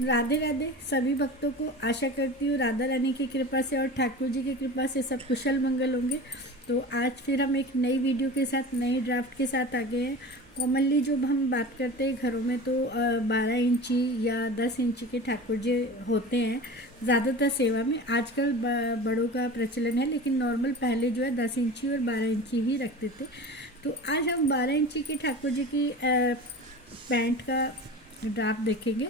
राधे राधे सभी भक्तों को। आशा करती हूँ राधा रानी की कृपा से और ठाकुर जी की कृपा से सब कुशल मंगल होंगे। तो आज फिर हम एक नई वीडियो के साथ, नई ड्राफ्ट के साथ आ गए हैं। कॉमनली जब हम बात करते हैं घरों में तो 12 इंची या 10 इंची के ठाकुर जी होते हैं ज़्यादातर सेवा में। आजकल बड़ों का प्रचलन है, लेकिन नॉर्मल पहले जो है 10 इंची और 12 इंची ही रखते थे। तो आज हम 12 इंची के ठाकुर जी की पैंट का ड्राफ्ट देखेंगे,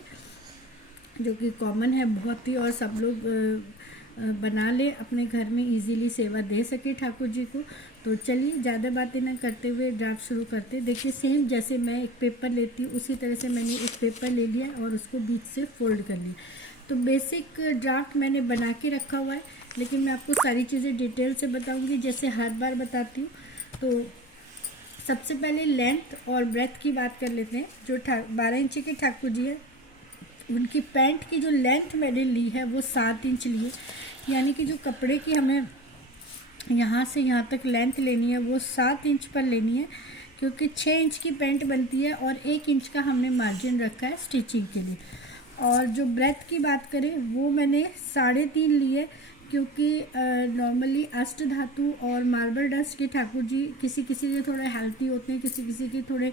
जो कि कॉमन है बहुत ही, और सब लोग बना ले अपने घर में, इजीली सेवा दे सके ठाकुर जी को। तो चलिए ज़्यादा बातें ना करते हुए ड्राफ्ट शुरू करते हैं। देखिए सेम जैसे मैं एक पेपर लेती हूँ उसी तरह से मैंने एक पेपर ले लिया और उसको बीच से फोल्ड कर लिया। तो बेसिक ड्राफ्ट मैंने बना के रखा हुआ है, लेकिन मैं आपको सारी चीज़ें डिटेल से बताऊँगी जैसे हर बार बताती हूँ। तो सबसे पहले लेंथ और ब्रेथ की बात कर लेते हैं। जो 12 इंची के ठाकुर जी है उनकी पैंट की जो लेंथ मैंने ली है वो 7 इंच ली है, यानी कि जो कपड़े की हमें यहाँ से यहाँ तक लेंथ लेनी है वो 7 इंच पर लेनी है, क्योंकि 6 इंच की पैंट बनती है और 1 इंच का हमने मार्जिन रखा है स्टिचिंग के लिए। और जो ब्रेथ की बात करें वो मैंने 3.5 ली है, क्योंकि नॉर्मली अष्ट धातु और मार्बल डस्ट के ठाकुर जी किसी किसी के थोड़े हेल्थी होते हैं, किसी किसी के थोड़े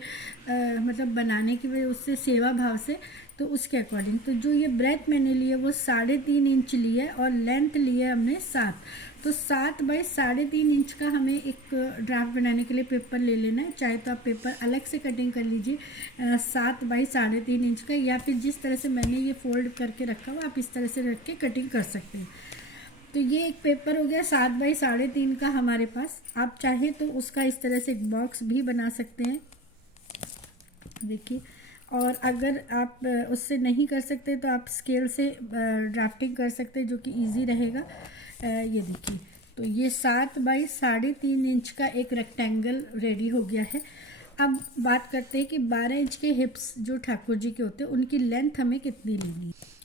मतलब बनाने की वजह उससे सेवा भाव से, तो उसके अकॉर्डिंग। तो जो ये ब्रेथ मैंने ली है वो 3.5 इंच ली है और लेंथ ली है हमने 7। तो 7 बाई 3.5 इंच का हमें एक ड्राफ्ट बनाने के लिए पेपर ले लेना है। चाहे तो आप पेपर अलग से कटिंग कर लीजिए 7 बाई 3.5 इंच का, या फिर जिस तरह से मैंने ये फोल्ड करके रखा हुआ आप इस तरह से रख के कटिंग कर सकते हैं। तो ये एक पेपर हो गया 7 बाई 3.5 का हमारे पास। आप चाहे तो उसका इस तरह से एक बॉक्स भी बना सकते हैं, देखिए। और अगर आप उससे नहीं कर सकते तो आप स्केल से ड्राफ्टिंग कर सकते हैं, जो कि इजी रहेगा। ये देखिए, तो ये 7 बाई 3.5 इंच का एक रेक्टेंगल रेडी हो गया है। अब बात करते हैं कि 12 इंच के हिप्स जो ठाकुर जी के होते हैं उनकी लेंथ हमें कितनी लेनी है।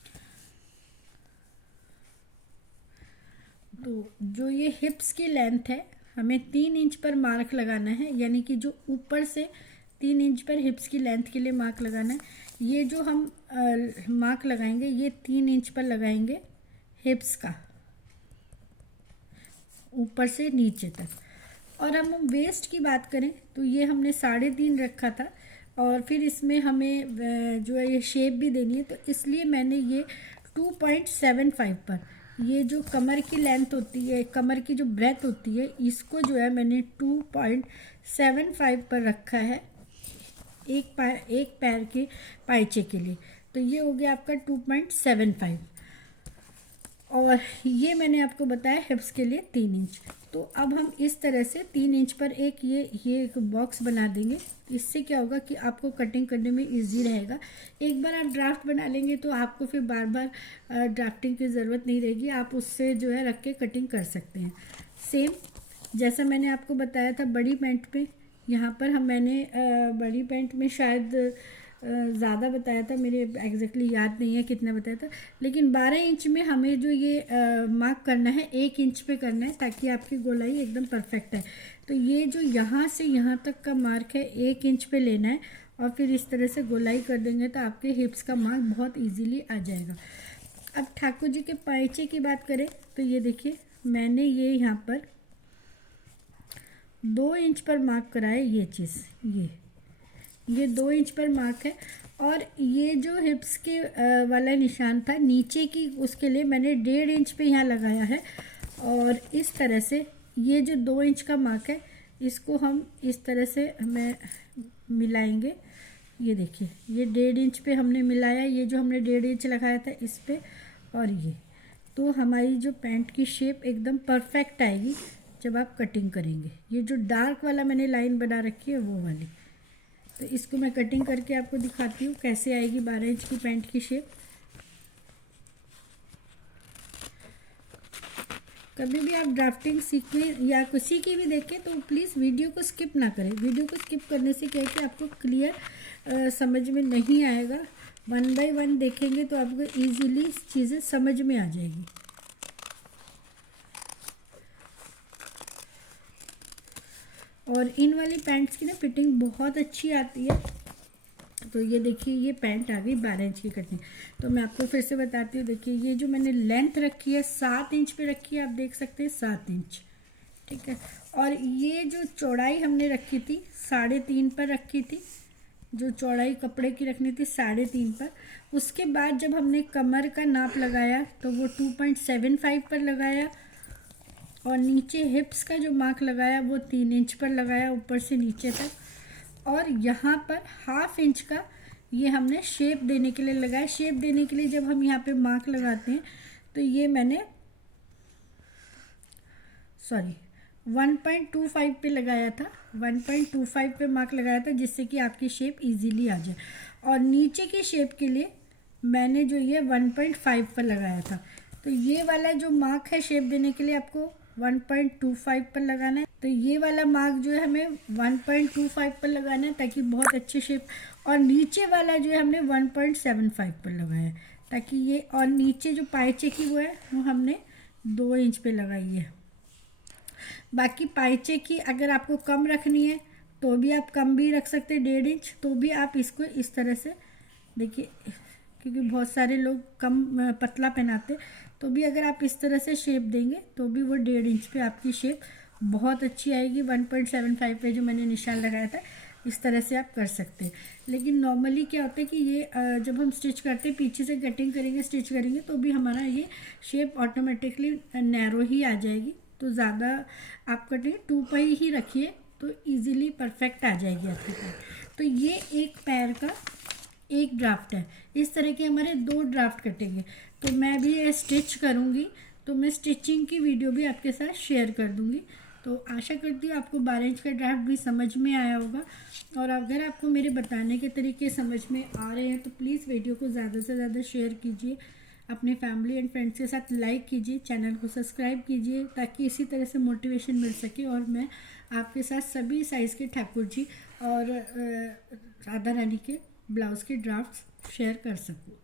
तो जो ये हिप्स की लेंथ है हमें 3 इंच पर मार्क लगाना है, यानी कि जो ऊपर से 3 इंच पर हिप्स की लेंथ के लिए मार्क लगाना है। ये जो हम मार्क लगाएंगे ये 3 इंच पर लगाएंगे हिप्स का, ऊपर से नीचे तक। और हम वेस्ट की बात करें तो ये हमने 3.5 रखा था, और फिर इसमें हमें जो है ये शेप भी देनी है, तो इसलिए मैंने ये 2.75 पर, ये जो कमर की लेंथ होती है, कमर की जो ब्रेथ होती है, इसको जो है मैंने 2.75 पर रखा है एक पैर के पाइचे के लिए। तो ये हो गया आपका 2.75। और ये मैंने आपको बताया हिप्स के लिए 3 इंच। तो अब हम इस तरह से 3 इंच पर ये एक बॉक्स बना देंगे। इससे क्या होगा कि आपको कटिंग करने में इजी रहेगा। एक बार आप ड्राफ्ट बना लेंगे तो आपको फिर बार बार ड्राफ्टिंग की ज़रूरत नहीं रहेगी, आप उससे जो है रख के कटिंग कर सकते हैं। सेम जैसा मैंने आपको बताया था बड़ी पैंट पे, यहाँ पर मैंने बड़ी पैंट में शायद ज़्यादा बताया था, मेरे एग्जैक्टली याद नहीं है कितना बताया था, लेकिन 12 इंच में हमें जो ये मार्क करना है 1 इंच पे करना है, ताकि आपकी गोलाई एकदम परफेक्ट है। तो ये जो यहाँ से यहाँ तक का मार्क है 1 इंच पे लेना है, और फिर इस तरह से गोलाई कर देंगे तो आपके हिप्स का मार्क बहुत ईजीली आ जाएगा। अब ठाकुर जी के पाइचे की बात करें तो ये देखिए मैंने ये यहाँ पर 2 इंच पर मार्क करा है। ये चीज़ ये 2 इंच पर मार्क है, और ये जो हिप्स के वाला निशान था नीचे की, उसके लिए मैंने 1.5 इंच पे यहाँ लगाया है। और इस तरह से ये जो 2 इंच का मार्क है इसको हम इस तरह से हमें मिलाएंगे। ये देखिए ये 1.5 इंच पे हमने मिलाया, ये जो हमने 1.5 इंच लगाया था इस पे, और ये तो हमारी जो पैंट की शेप एकदम परफेक्ट आएगी जब आप कटिंग करेंगे। ये जो डार्क वाला मैंने लाइन बना रखी है वो वाली, तो इसको मैं कटिंग करके आपको दिखाती हूँ कैसे आएगी 12 इंच की पैंट की शेप। कभी भी आप ड्राफ्टिंग सीखें या किसी की भी देखें तो प्लीज़ वीडियो को स्किप ना करें। वीडियो को स्किप करने से क्या है कि आपको क्लियर समझ में नहीं आएगा। 1 बाय 1 देखेंगे तो आपको ईजीली चीज़ें समझ में आ जाएगी। और इन वाली पैंट्स की ना फिटिंग बहुत अच्छी आती है, तो ये देखिए ये पैंट आ गई 12 इंच की कटिंग। तो मैं आपको फिर से बताती हूँ, देखिए ये जो मैंने लेंथ रखी है 7 इंच पे रखी है, आप देख सकते हैं 7 इंच, ठीक है। और ये जो चौड़ाई हमने रखी थी 3.5 पर रखी थी, जो चौड़ाई कपड़े की रखनी थी 3.5 पर। उसके बाद जब हमने कमर का नाप लगाया तो वो 2.75 पर लगाया, और नीचे हिप्स का जो मार्क लगाया वो 3 इंच पर लगाया ऊपर से नीचे तक। और यहाँ पर 1/2 इंच का ये हमने शेप देने के लिए लगाया। शेप देने के लिए जब हम यहाँ पे मार्क लगाते हैं तो ये मैंने 1.25 पे लगाया था, 1.25 पे मार्क लगाया था, जिससे कि आपकी शेप इजीली आ जाए। और नीचे की शेप के लिए मैंने जो ये 1.5 पर लगाया था। तो ये वाला जो मार्क है शेप देने के लिए आपको 1.25 पर लगाना है। तो ये वाला मार्क जो है हमें 1.25 पर लगाना है ताकि बहुत अच्छे शेप। और नीचे वाला जो है हमने 1.75 पर लगाया है ताकि ये, और नीचे जो पाइचे की वो है वो हमने 2 इंच पे लगाई है। बाकी पाइचे की अगर आपको कम रखनी है तो भी आप कम भी रख सकते हैं, 1.5 इंच, तो भी आप इसको इस तरह से देखिए, क्योंकि बहुत सारे लोग कम पतला पहनाते, तो भी अगर आप इस तरह से शेप देंगे तो भी वो 1.5 इंच पे आपकी शेप बहुत अच्छी आएगी। 1.75 पे जो मैंने निशान लगाया था इस तरह से आप कर सकते हैं। लेकिन नॉर्मली क्या होता है कि ये जब हम स्टिच करते हैं पीछे से कटिंग करेंगे स्टिच करेंगे तो भी हमारा ये शेप ऑटोमेटिकली नैरो ही आ जाएगी। तो ज़्यादा आप कटिंग 2 पाई ही रखिए तो इजीली परफेक्ट आ जाएगी आपके पैर। तो ये एक पैर का एक ड्राफ्ट है। इस तरह के हमारे 2 ड्राफ्ट कटेंगे। तो मैं भी ये स्टिच करूँगी तो मैं स्टिचिंग की वीडियो भी आपके साथ शेयर कर दूँगी। तो आशा करती हूँ आपको 12 इंच का ड्राफ्ट भी समझ में आया होगा। और अगर आपको मेरे बताने के तरीके समझ में आ रहे हैं तो प्लीज़ वीडियो को ज़्यादा से ज़्यादा शेयर कीजिए, अपने फैमिली एंड फ्रेंड्स के साथ लाइक कीजिए, चैनल को सब्सक्राइब कीजिए ताकि इसी तरह से मोटिवेशन मिल सके और मैं आपके साथ सभी साइज़ के ठाकुर जी और राधा रानी के ब्लाउज़ के ड्राफ्ट्स शेयर कर सकूँ।